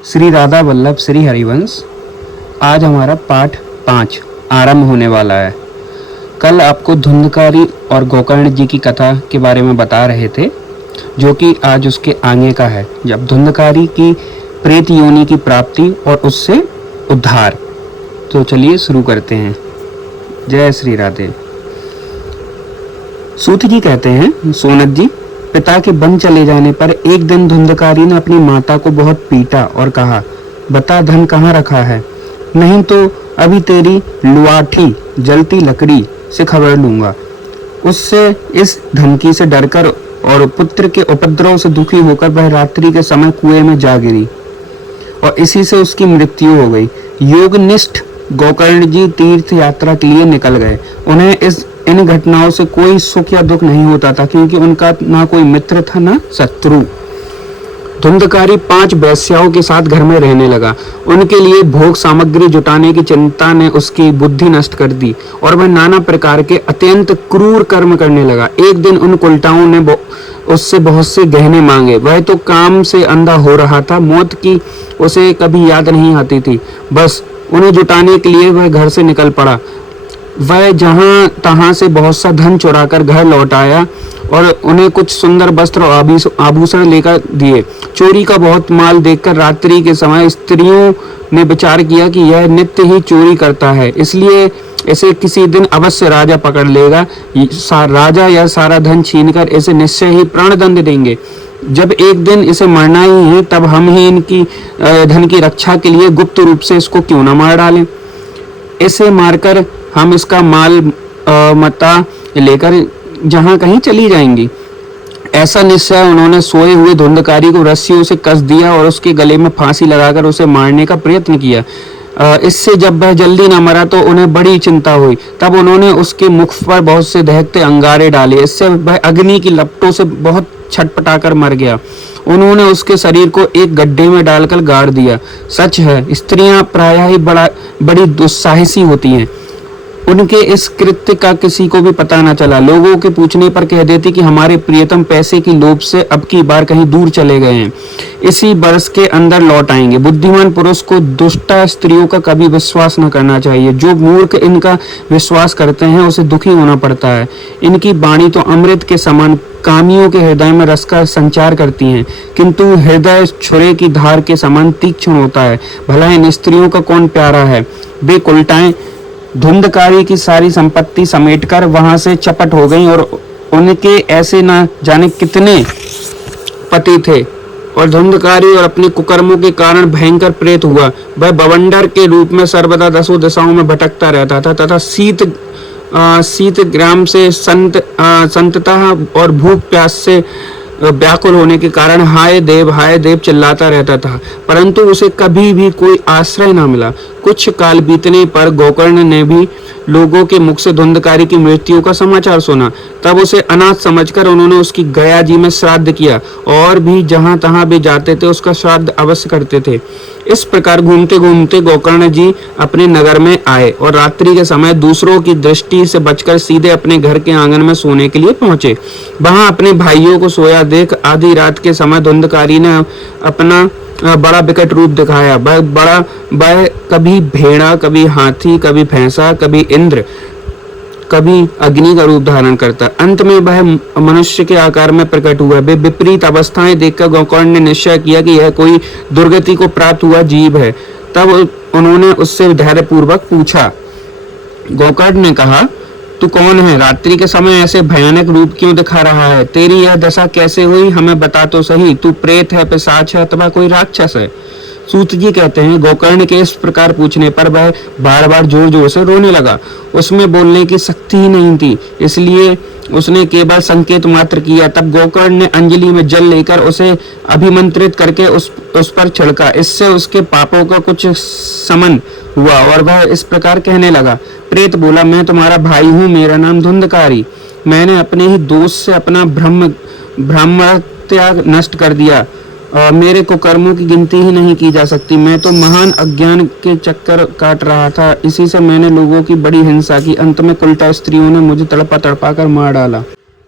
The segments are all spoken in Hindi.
श्री राधा वल्लभ श्री हरिवंश। आज हमारा पाठ 5 आरंभ होने वाला है। कल आपको धुंधकारी और गोकर्ण जी की कथा के बारे में बता रहे थे, जो कि आज उसके आगे का है, जब धुंधकारी की प्रेत योनि की प्राप्ति और उससे उद्धार। तो चलिए शुरू करते हैं। जय श्री राधे। सूत जी कहते हैं, सोनक जी, पिता के वन चले जाने पर एक दिन धुंधकारी ने अपनी माता को बहुत पीटा और कहा, बता धन कहाँ रखा है, नहीं तो अभी तेरी लुआठी जलती लकड़ी से खबर लूंगा। उससे इस धमकी से डरकर और पुत्र के उपद्रव से दुखी होकर वह रात्रि के समय कुएं में जा गिरी और इसी से उसकी मृत्यु हो गई। योगनिष्ठ गोकर्ण जी तीर्थ यात्रा के लिए निकल गए। उन्हें इन घटनाओं से कोई सुख या दुख नहीं होता था, क्योंकि उनका ना कोई मित्र था ना शत्रु। धुंधकारी 5 वेश्याओं के साथ घर में रहने लगा। उनके लिए भोग सामग्री जुटाने की चिंता ने उसकी बुद्धि नष्ट कर दी और वह नाना प्रकार के अत्यंत क्रूर कर्म करने लगा। एक दिन उन कुलटाओं ने उससे बहुत से गहने मांगे। वह तो काम से अंधा हो रहा था, मौत की उसे कभी याद नहीं आती थी। बस उन्हें जुटाने के लिए वह घर से निकल पड़ा। वह जहां तहां से बहुत सा धन चुराकर घर लौट आया और उन्हें कुछ सुंदर वस्त्र और आभूषण लेकर दिए। चोरी का बहुत माल देखकर रात्रि के समय स्त्रियों ने विचार किया कि यह नित्य ही चोरी करता है, इसलिए इसे किसी दिन अवश्य राजा पकड़ लेगा। राजा यह सारा धन छीनकर इसे निश्चय ही प्राणदंड देंगे। जब एक दिन इसे मरना ही है, तब हम ही इनकी धन की रक्षा के लिए गुप्त रूप से इसको क्यों न मार डालें। इसे मारकर हम इसका माल मता लेकर जहां कहीं चली जाएंगी। ऐसा निश्चय उन्होंने सोए हुए धुंधकारी को रस्सियों से कस दिया और उसके गले में फांसी लगाकर उसे मारने का प्रयत्न किया। इससे जब वह जल्दी न मरा तो उन्हें बड़ी चिंता हुई। तब उन्होंने उसके मुख पर बहुत से दहकते अंगारे डाले। इससे वह अग्नि की लपटों से बहुत छटपटाकर मर गया। उन्होंने उसके शरीर को एक गड्ढे में डालकर गाड़ दिया। सच है, स्त्रियां प्रायः ही बड़ी दुस्साहसी होती हैं। उनके इस कृत्य का किसी को भी पता न चला। लोगों के पूछने पर कह देती कि हमारे प्रियतम पैसे की लोभ से अब की बार कहीं दूर चले गए हैं, इसी बरस के अंदर लौट आएंगे। बुद्धिमान पुरुष को दुष्टा स्त्रियों का कभी विश्वास न करना चाहिए। जो मूर्ख इनका विश्वास करते हैं उसे दुखी होना पड़ता है। इनकी वाणी तो अमृत के समान कामियों के हृदय में रस का संचार करती हैं, किंतु हृदय छुरे की धार के समान तीक्ष्ण होता है। भला इन स्त्रियों का कौन प्यारा है। वे उल्टाएं धुंधकारी की सारी संपत्ति समेटकर वहां से चपट हो गईं और उनके ऐसे न जाने कितने पति थे। और धुंधकारी और अपने कुकर्मों के कारण भयंकर प्रेत हुआ। वह बवंडर के रूप में सर्वदा दसों दिशाओं में भटकता रहता था तथा शीत ग्राम से संततः और भूख प्यास से व्याकुल होने के कारण हाय देव चिल्लाता रहता था, परंतु उसे कभी भी कोई आश्रय न मिला। कुछ काल बीतने पर गोकर्ण ने भी लोगों के मुख से धुंधकारी की मृत्यु का समाचार सुना। तब उसे अनाथ समझकर उन्होंने उसकी गया जी में श्राद्ध किया और भी जहां तहां भी जाते थे उसका श्राद्ध अवश्य करते थे। इस प्रकार घूमते घूमते गोकर्ण जी अपने नगर में आए और रात्रि के समय दूसरों की दृष्टि से बचकर सीधे अपने घर के आंगन में सोने के लिए पहुंचे। वहां अपने भाइयों को सोया देख आधी रात के समय धुंधकारी ने अपना बड़ा विकट रूप दिखाया। वह कभी भेड़ा, कभी हाथी, कभी भैंसा, कभी इंद्र, कभी अग्नि का रूप धारण करता। अंत में वह मनुष्य के आकार में प्रकट हुआ। वे विपरीत अवस्थाएं देखकर गोकर्ण ने निश्चय किया कि यह कोई दुर्गति को प्राप्त हुआ जीव है। तब उन्होंने उससे धैर्यपूर्वक पूछा। गोकर्ण ने कहा, तू कौन है? रात्रि के समय ऐसे भयानक रूप क्यों दिखा रहा है? तेरी यह दशा कैसे हुई, हमें बता तो सही। तू प्रेत है, पिशाच है अथवा कोई राक्षस है? सूत जी कहते हैं, गोकर्ण के इस प्रकार पूछने पर वह बार बार जोर जोर से रोने लगा। उसमें बोलने की शक्ति ही नहीं थी, इसलिए उसने केवल संकेत मात्र किया। तब गोकर्ण ने अंजलि में जल लेकर उसे अभिमंत्रित करके उस पर छिड़का। इससे उसके पापों का कुछ शमन हुआ और वह इस प्रकार कहने लगा। प्रेत बोला, मैं तुम्हारा भाई हूँ, मेरा नाम धुंधकारी। मैंने अपने ही दोष से अपना ब्रह्मत्या नष्ट कर दिया। मेरे को कर्मों की गिनती ही नहीं की जा सकती। मैं तो महान अज्ञान के चक्कर काट रहा था, इसी से मैंने लोगों की बड़ी हिंसा की। अंत में कुलटा स्त्रियों ने मुझे तड़पा कर मार डाला।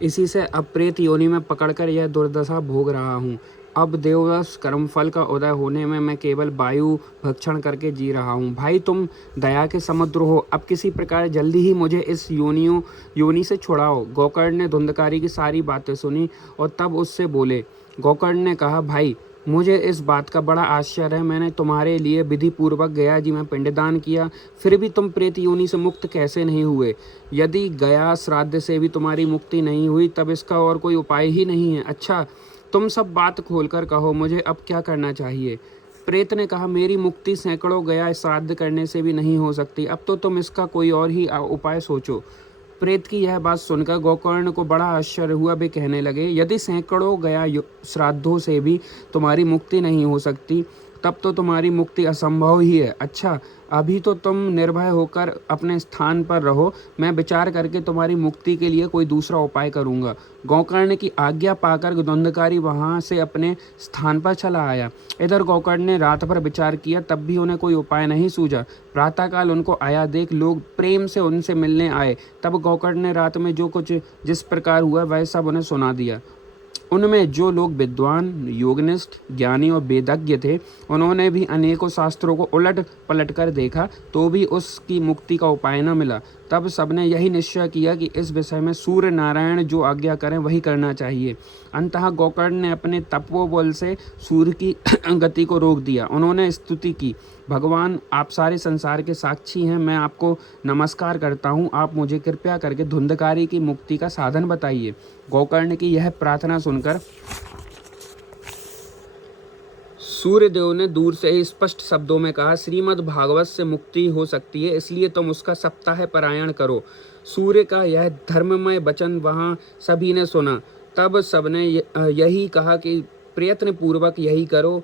इसी से अब प्रेत योनि में पकड़कर यह दुर्दशा भोग रहा हूँ। अब देवदस कर्मफल का उदय होने में मैं केवल वायु भक्षण करके जी रहा हूँ। भाई तुम दया के समुद्र हो, अब किसी प्रकार जल्दी ही मुझे इस योनि से छुड़ाओ। गोकर्ण ने धुंधकारी की सारी बातें सुनी और तब उससे बोले। गोकर्ण ने कहा, भाई मुझे इस बात का बड़ा आश्चर्य है। मैंने तुम्हारे लिए विधि पूर्वक गया जी में पिंडदान किया, फिर भी तुम प्रेत योनि से मुक्त कैसे नहीं हुए? यदि गया श्राद्ध से भी तुम्हारी मुक्ति नहीं हुई तब इसका और कोई उपाय ही नहीं है। अच्छा, तुम सब बात खोलकर कहो, मुझे अब क्या करना चाहिए? प्रेत ने कहा, मेरी मुक्ति सैकड़ों गया श्राद्ध करने से भी नहीं हो सकती। अब तो तुम इसका कोई और ही उपाय सोचो। प्रेत की यह बात सुनकर गोकर्ण को बड़ा आश्चर्य हुआ। वे कहने लगे, यदि सैकड़ों गया श्राद्धों से भी तुम्हारी मुक्ति नहीं हो सकती तब तो तुम्हारी मुक्ति असंभव ही है। अच्छा, अभी तो तुम निर्भय होकर अपने स्थान पर रहो, मैं विचार करके तुम्हारी मुक्ति के लिए कोई दूसरा उपाय करूंगा। गोकर्ण की आज्ञा पाकर धुंधकारी वहां से अपने स्थान पर चला आया। इधर गोकर्ण ने रात भर विचार किया, तब भी उन्हें कोई उपाय नहीं सूझा। प्रातःकाल उनको आया देख लोग प्रेम से उनसे मिलने आए। तब गोकर्ण ने रात में जो कुछ जिस प्रकार हुआ वह सब उन्हें सुना दिया। उनमें जो लोग विद्वान, योगनिष्ठ, ज्ञानी और वेदज्ञ थे, उन्होंने भी अनेकों शास्त्रों को उलट पलट कर देखा तो भी उसकी मुक्ति का उपाय न मिला। तब सबने यही निश्चय किया कि इस विषय में सूर्य नारायण जो आज्ञा करें वही करना चाहिए। अंततः गोकर्ण ने अपने तपोबल से सूर्य की गति को रोक दिया। उन्होंने स्तुति की, भगवान आप सारे संसार के साक्षी हैं, मैं आपको नमस्कार करता हूँ, आप मुझे कृपया करके धुंधकारी की मुक्ति का साधन बताइए। गोकर्ण की यह प्रार्थना सुनकर सूर्यदेव ने दूर से ही स्पष्ट शब्दों में कहा, श्रीमद् भागवत से मुक्ति हो सकती है, इसलिए तुम उसका सप्ताह पारायण करो। सूर्य का यह धर्ममय वचन वहां सभी ने सुना। तब सबने यही कहा कि प्रयत्न पूर्वक यही करो।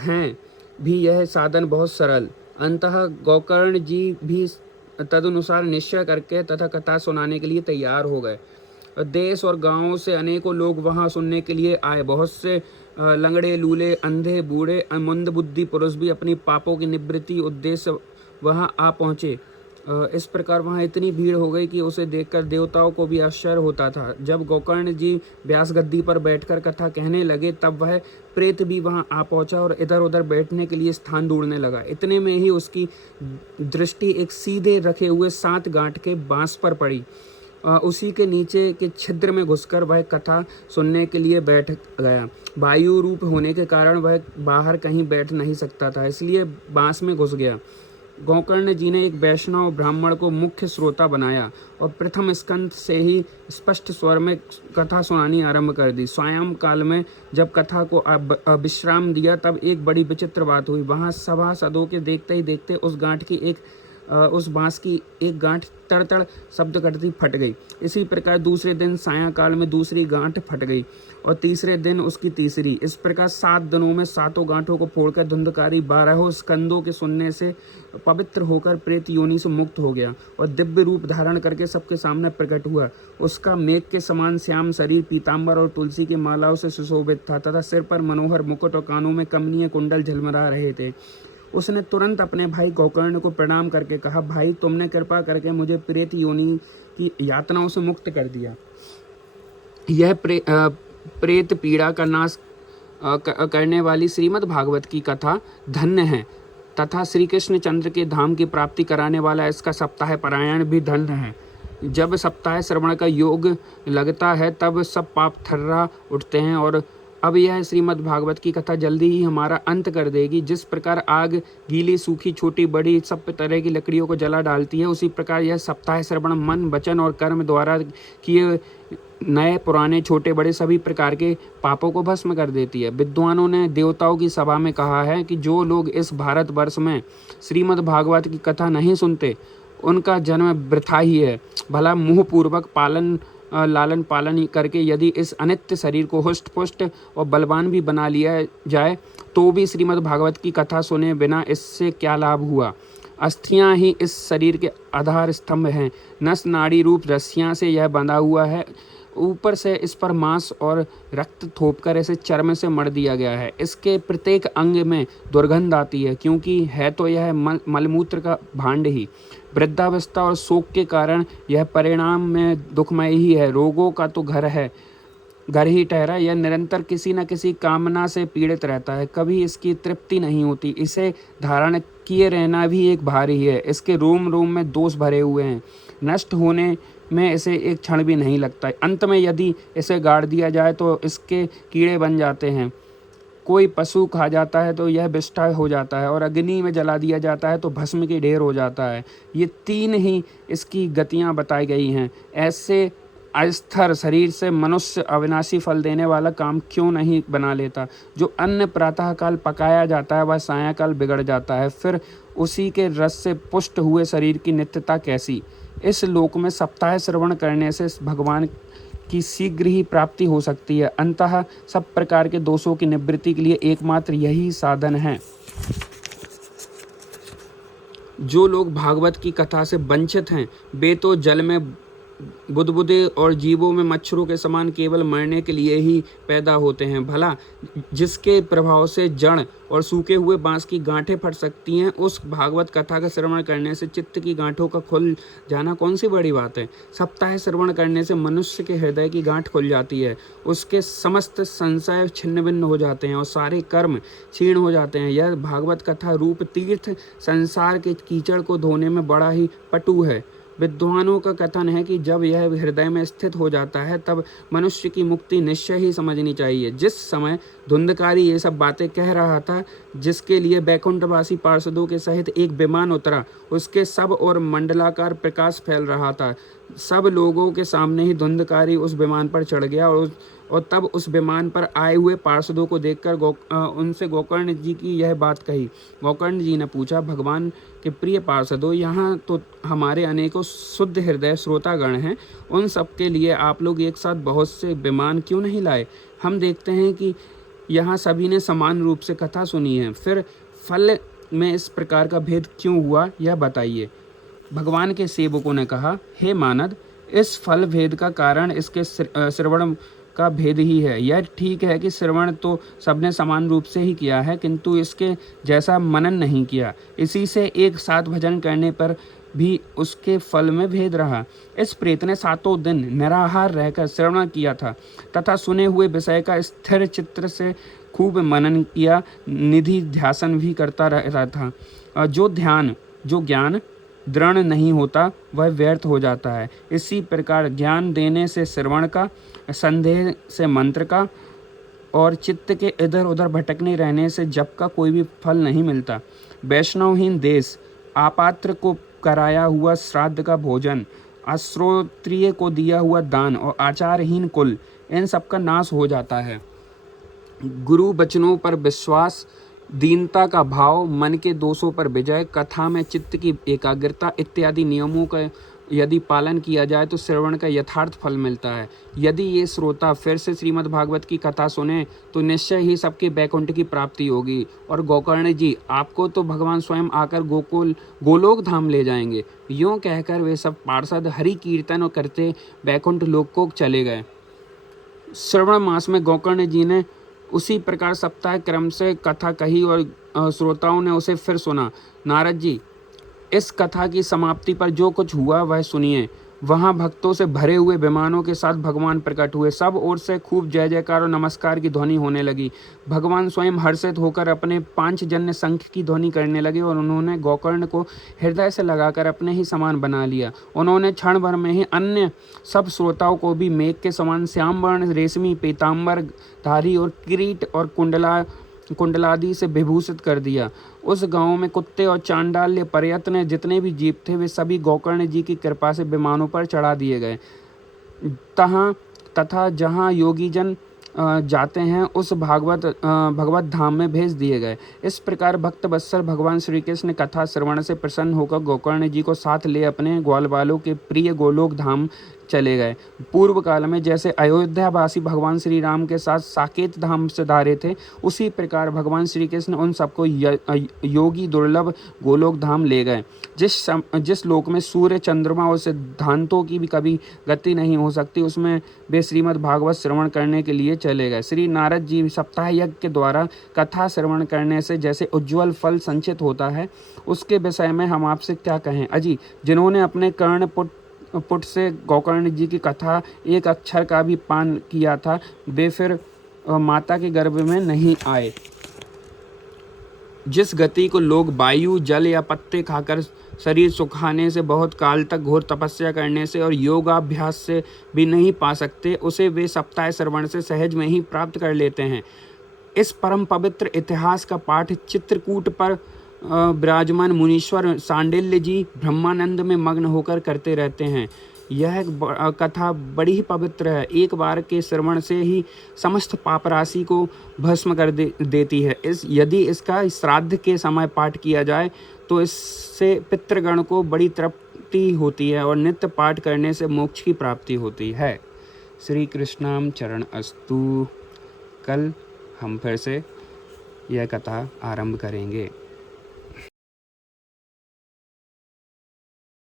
हैं भी यह साधन बहुत सरल। अंततः गोकर्ण जी भी तदनुसार निश्चय करके तथा कथा सुनाने के लिए तैयार हो गए। देश और गांवों से अनेकों लोग वहां सुनने के लिए आए। बहुत से लंगड़े, लूले, अंधे, बूढ़े, मंद बुद्धि पुरुष भी अपनी पापों की निवृत्ति उद्देश्य वहां आ पहुंचे। इस प्रकार वहां इतनी भीड़ हो गई कि उसे देखकर देवताओं को भी आश्चर्य होता था। जब गोकर्ण जी व्यास गद्दी पर बैठकर कथा कहने लगे तब वह प्रेत भी वहां आ पहुंचा और इधर उधर बैठने के लिए स्थान ढूंढने लगा। इतने में ही उसकी दृष्टि एक सीधे रखे हुए 7 गांठ के बांस पर पड़ी। उसी के नीचे के छिद्र में घुसकर वह कथा सुनने के लिए बैठ गया। वायु रूप होने के कारण वह बाहर कहीं बैठ नहीं सकता था, इसलिए बांस में घुस गया। गोकर्ण जी ने एक वैष्णव ब्राह्मण को मुख्य श्रोता बनाया और प्रथम स्कंद से ही स्पष्ट स्वर में कथा सुनानी आरंभ कर दी। सायं काल में जब कथा को विश्राम दिया तब एक बड़ी विचित्र बात हुई। वहां सभासदों के देखते ही देखते उस बांस की एक गांठ तड़ शब्द करती फट गई। इसी प्रकार दूसरे दिन सायंकाल में दूसरी गांठ फट गई और तीसरे दिन उसकी तीसरी। इस प्रकार 7 दिनों में 7 गांठों को फोड़कर धुंधकारी 12 स्कंदों के सुनने से पवित्र होकर प्रेत योनि से मुक्त हो गया और दिव्य रूप धारण करके सबके सामने प्रकट हुआ। उसका मेघ के समान श्याम शरीर पीताम्बर और तुलसी की मालाओं से सुशोभित था तथा सिर पर मनोहर मुकुट और कानों में कमनीय कुंडल झलमला रहे थे। उसने तुरंत अपने भाई गोकर्ण को प्रणाम करके कहा, भाई तुमने कृपा करके मुझे प्रेत योनि की यातनाओं से मुक्त कर दिया। यह प्रेत पीड़ा का नाश करने वाली श्रीमद् भागवत की कथा धन्य है तथा श्री कृष्ण चंद्र के धाम की प्राप्ति कराने वाला इसका सप्ताह पारायण भी धन्य है। जब सप्ताह श्रवण का योग लगता है तब सब पाप थर्रा उठते हैं और अब यह श्रीमद् भागवत की कथा जल्दी ही हमारा अंत कर देगी। जिस प्रकार आग गीली, सूखी, छोटी, बड़ी सब तरह की लकड़ियों को जला डालती है, उसी प्रकार यह सप्ताह श्रवण मन, वचन और कर्म द्वारा किए नए, पुराने, छोटे, बड़े सभी प्रकार के पापों को भस्म कर देती है। विद्वानों ने देवताओं की सभा में कहा है कि जो लोग इस भारतवर्ष में श्रीमद् भागवत की कथा नहीं सुनते उनका जन्म वृथा ही है। भला मुँहपूर्वक लालन पालन करके यदि इस अनित्य शरीर को हुष्ट पुष्ट और बलवान भी बना लिया जाए तो भी श्रीमद् भागवत की कथा सुने बिना इससे क्या लाभ हुआ। अस्थियां ही इस शरीर के आधार स्तंभ हैं। नस नाड़ी रूप रस्सियां से यह बंधा हुआ है। ऊपर से इस पर मांस और रक्त थोपकर इसे चर्म से मढ़ दिया गया है। इसके प्रत्येक अंग में दुर्गंध आती है क्योंकि है तो यह मलमूत्र का भांड ही। वृद्धावस्था और शोक के कारण यह परिणाम में दुखमय ही है। रोगों का तो घर है, घर ही ठहरा, यह निरंतर किसी न किसी कामना से पीड़ित रहता है, कभी इसकी तृप्ति नहीं होती। इसे धारण किए रहना भी एक भार ही है। इसके रोम रोम में दोष भरे हुए हैं, नष्ट होने में इसे एक क्षण भी नहीं लगता। अंत में यदि इसे गाड़ दिया जाए तो इसके कीड़े बन जाते हैं, कोई पशु खा जाता है तो यह विष्ठा हो जाता है, और अग्नि में जला दिया जाता है तो भस्म की ढेर हो जाता है। ये तीन ही इसकी गतियाँ बताई गई हैं। ऐसे अस्थिर शरीर से मनुष्य अविनाशी फल देने वाला काम क्यों नहीं बना लेता? जो अन्न प्रातःकाल पकाया जाता है वह सायंकाल बिगड़ जाता है, फिर उसी के रस से पुष्ट हुए शरीर की नित्यता कैसी? इस लोक में सप्ताह श्रवण करने से भगवान की शीघ्र ही प्राप्ति हो सकती है। अंततः सब प्रकार के दोषों की निवृत्ति के लिए एकमात्र यही साधन है। जो लोग भागवत की कथा से वंचित हैं, वे तो जल में बुदबुदे और जीवों में मच्छरों के समान केवल मरने के लिए ही पैदा होते हैं। भला जिसके प्रभाव से जड़ और सूखे हुए बांस की गांठें फट सकती हैं, उस भागवत कथा का श्रवण करने से चित्त की गांठों का खुल जाना कौन सी बड़ी बात है? सप्ताह श्रवण करने से मनुष्य के हृदय की गांठ खुल जाती है, उसके समस्त संशय छिन्न भिन्न हो जाते हैं और सारे कर्म क्षीण हो जाते हैं। यह भागवत कथा रूप तीर्थ संसार के कीचड़ को धोने में बड़ा ही पटु है। विद्वानों का कथन है कि जब यह हृदय में स्थित हो जाता है तब मनुष्य की मुक्ति निश्चय ही समझनी चाहिए। जिस समय धुंधकारी ये सब बातें कह रहा था, जिसके लिए बैकुंठवासी पार्षदों के सहित एक विमान उतरा, उसके सब और मंडलाकार प्रकाश फैल रहा था। सब लोगों के सामने ही धुंधकारी उस विमान पर चढ़ गया और तब उस विमान पर आए हुए पार्षदों को देखकर उनसे गोकर्ण जी की यह बात कही। गोकर्ण जी ने पूछा, भगवान के प्रिय पार्षदों, यहाँ तो हमारे अनेकों शुद्ध हृदय श्रोतागण हैं, उन सब के लिए आप लोग एक साथ बहुत से विमान क्यों नहीं लाए? हम देखते हैं कि यहाँ सभी ने समान रूप से कथा सुनी है, फिर फल में इस प्रकार का भेद क्यों हुआ, यह बताइए। भगवान के सेवकों ने कहा, हे मानद, इस फल भेद का कारण इसके श्रवण का भेद ही है। यह ठीक है कि श्रवण तो सबने समान रूप से ही किया है, किंतु इसके जैसा मनन नहीं किया। इसी से एक साथ भजन करने पर भी उसके फल में भेद रहा। इस प्रेत ने 7 दिन निराहार रहकर श्रवण किया था तथा सुने हुए विषय का स्थिर चित्त से खूब मनन किया, निधि ध्यासन भी करता रहा था। जो ज्ञान दृढ़ नहीं होता वह व्यर्थ हो जाता है। इसी प्रकार ज्ञान देने से श्रवण का, संदेह से मंत्र का और चित्त के इधर उधर भटकने रहने से जप का कोई भी फल नहीं मिलता। वैष्णवहीन देश, आपात्र को कराया हुआ श्राद्ध का भोजन, अश्रोत्रिय को दिया हुआ दान और आचारहीन कुल, इन सब का नाश हो जाता है। गुरु वचनों पर विश्वास, दीनता का भाव, मन के दोषों पर विजय, कथा में चित्त की एकाग्रता इत्यादि नियमों का यदि पालन किया जाए तो श्रवण का यथार्थ फल मिलता है। यदि ये श्रोता फिर से श्रीमद् भागवत की कथा सुने तो निश्चय ही सबके बैकुंठ की प्राप्ति होगी। और गोकर्ण जी, आपको तो भगवान स्वयं आकर गोलोक धाम ले जाएंगे। यूँ कहकर वे सब पार्षद हरि कीर्तन करते बैकुंठ लोक को चले गए। श्रवण मास में गोकर्ण जी ने उसी प्रकार सप्ताह क्रम से कथा कही और श्रोताओं ने उसे फिर सुना। नारद जी, इस कथा की समाप्ति पर जो कुछ हुआ वह सुनिए। वहाँ भक्तों से भरे हुए विमानों के साथ भगवान प्रकट हुए। सब ओर से खूब जय जयकार और नमस्कार की ध्वनि होने लगी। भगवान स्वयं हर्षित होकर अपने पांचजन्य शंख की ध्वनि करने लगे और उन्होंने गोकर्ण को हृदय से लगाकर अपने ही समान बना लिया। उन्होंने क्षण भर में ही अन्य सब श्रोताओं को भी मेघ के समान श्याम वर्ण, रेशमी पीताम्बर धारी और किरीट और कुंडलादि से विभूषित कर दिया। उस गांव में कुत्ते और चांडाल्य प्रयत्न जितने भी जीव थे वे सभी गोकर्ण जी की कृपा से विमानों पर चढ़ा दिए गए तथा जहां योगी जन जाते हैं उस भगवत धाम में भेज दिए गए। इस प्रकार भक्त वत्सल भगवान श्री कृष्ण कथा श्रवण से प्रसन्न होकर गोकर्ण जी को साथ ले अपने ग्वाल बालों के प्रिय गोलोक धाम चले गए। पूर्व काल में जैसे अयोध्यावासी भगवान श्री राम के साथ साकेत धाम से धारे थे, उसी प्रकार भगवान श्री कृष्ण उन सबको योगी दुर्लभ गोलोक धाम ले गए। जिस लोक में सूर्य, चंद्रमा और सिद्धांतों की भी कभी गति नहीं हो सकती, उसमें वे श्रीमद् भागवत श्रवण करने के लिए चले गए। श्री नारद जी सप्ताह यज्ञ के द्वारा कथा श्रवण करने से जैसे उज्ज्वल फल संचित होता है, उसके विषय में हम आपसे क्या कहें। अजी, जिन्होंने अपने पुट से गोकर्ण जी की कथा एक अक्षर का भी पान किया था, वे फिर माता के गर्भ में नहीं आए। जिस गति को लोग वायु, जल या पत्ते खाकर शरीर सुखाने से, बहुत काल तक घोर तपस्या करने से और योगाभ्यास से भी नहीं पा सकते, उसे वे सप्ताह श्रवण से सहज में ही प्राप्त कर लेते हैं। इस परम पवित्र इतिहास का पाठ चित्रकूट पर विराजमान मुनीश्वर सांडिल्य जी ब्रह्मानंद में मग्न होकर करते रहते हैं। यह कथा बड़ी ही पवित्र है। एक बार के श्रवण से ही समस्त पाप राशि को भस्म कर देती है। यदि इसका श्राद्ध के समय पाठ किया जाए तो इससे पितृगण को बड़ी तृप्ति होती है और नित्य पाठ करने से मोक्ष की प्राप्ति होती है। श्री कृष्णाम चरण अस्तु। कल हम फिर से यह कथा आरंभ करेंगे।